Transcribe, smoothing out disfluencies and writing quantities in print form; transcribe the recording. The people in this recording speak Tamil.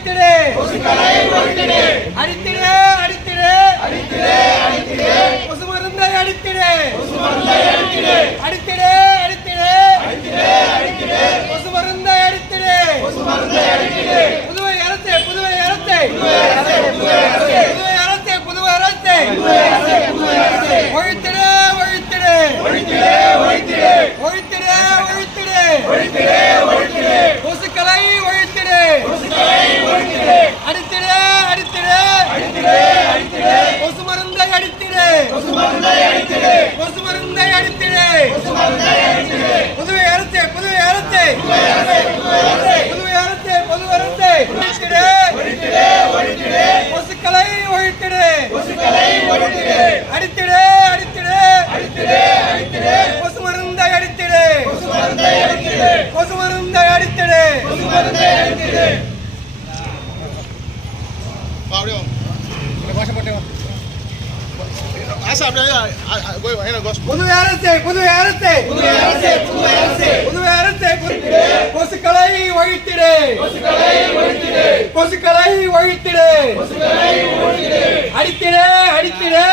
அழித்திடு அடித்திடு அடித்திடு கொசு மருந்தை அடித்திடு அடித்திடு அடித்திடு கொசு மருந்தை அடித்திடு புதுவை அரசே புதுவை அரசே புதுவை அரசே புதுவை அரசே ஒழித்திடு ஒழித்திடு ஒழித்திடு ஒழித்திடு கொசுக்களை ஒழித்திடு அடித்திடு அடித்திடு கொசு மருந்தை அடித்திடு கொசு மருந்தை அடித்திடு புதுவை அரசே புதுவை அரசே புதுவை அரசே புதுவை அரசே கொசுக்களை ஒழித்திடு அடித்திடு அடித்திடு கொசு மருந்தை அடித்திடு கொசு மருந்தை அடித்திடு புதுவை அரசே புதுவை அரசே புதுவை அரசே கொசுக்களை ஒழித்திடு கொசுக்களை ஒழித்திடு அடித்திடு அடித்திடு